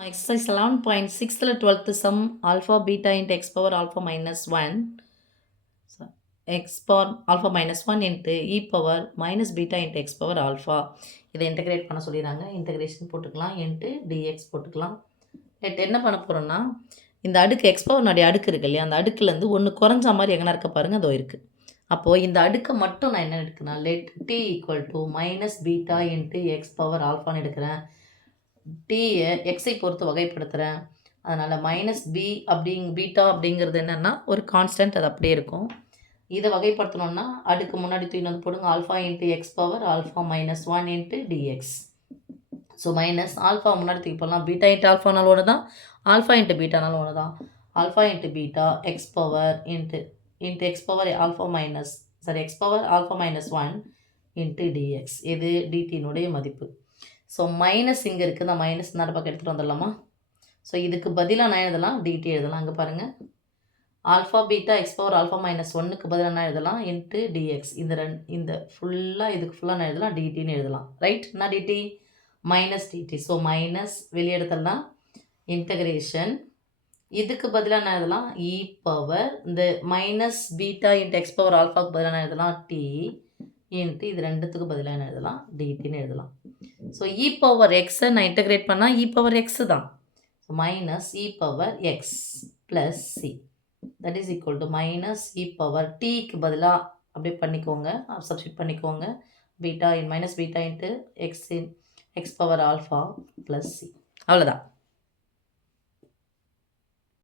Exercise 11.6ல 12th sum alpha beta into x power alpha minus 1 so, x power alpha minus 1 into e power minus beta into x power alpha இதை integrate பண்ண சொல்லிடுறாங்க. Integration போட்டுக்கலாம் into dx போட்டுக்கலாம். என்ன பண்ண போகிறோம்னா இந்த அடுக்கு எக்ஸ் பவர்னுடைய அடுக்கு இருக்கு இல்லையா, அந்த அடுக்குலேருந்து ஒன்று குறைஞ்ச மாதிரி எங்கன்னா இருக்க பாருங்கள், அதோ இருக்குது. அப்போது இந்த அடுக்கை மட்டும் நான் என்ன எடுக்கிறேன், let t equal to minus beta into x power ஆல்ஃபான்னு எடுக்கிறேன். டீயை எக்ஸை பொறுத்து வகைப்படுத்துகிறேன். அதனால் மைனஸ் பி பீட்டா அப்படிங்கிறது என்னென்னா ஒரு கான்ஸ்டன்ட், அது அப்படியே இருக்கும். இதை வகைப்படுத்தணுன்னா அடுக்கு முன்னாடி தூக்கி வந்து போடுங்க, alpha into x power alpha minus 1 into dx. So minus alpha முன்னாடி தூக்கி போடலாம், பீட்டா இன்ட்டு ஆல்ஃபானாலும் ஒன்று தான், ஆல்ஃபா இன்ட்டு பீட்டானாலும் ஒன்று தான். Alpha into beta X power into x power alpha minus X power alpha minus 1 into dx. இது டிடியினுடைய மதிப்பு. So minus இங்கே இருக்குது, நான் மைனஸ் இந்த பக்கம் எடுத்துகிட்டு வந்துடலாமா. ஸோ இதுக்கு பதிலாக நான் எழுதலாம் டிடி எழுதலாம். அங்கே பாருங்கள், alpha beta X power alpha minus 1க்கு பதிலாக நான் எழுதலாம் இன்ட்டு டிஎக்ஸ். இந்த ஃபுல்லாக இதுக்கு ஃபுல்லாக நான் எழுதலாம் டிடின்னு எழுதலாம். ரைட், நான் DT minus DT. So minus வெளியே எடுத்துடலாம், இன்டகிரேஷன். இதுக்கு பதிலாக நான் எழுதலாம் இ பவர் இந்த minus beta into x power ஆல்ஃபாவுக்கு பதிலாக நான் எழுதலாம் டி இன்ட்டு இது ரெண்டுத்துக்கு பதிலாக என்ன எழுதலாம் டிடின்னு எழுதலாம். ஸோ இ பவர் எக்ஸை நான் இன்டகிரேட் பண்ணால் இ பவர் எக்ஸு தான். So minus e power X plus see that is equal to minus e power டீக்கு பதிலாக அப்படியே பண்ணிக்கோங்க, சப்ஸ்டியூட் பண்ணிக்கோங்க, beta minus beta into x power alpha plus C. அவ்வளோதான்.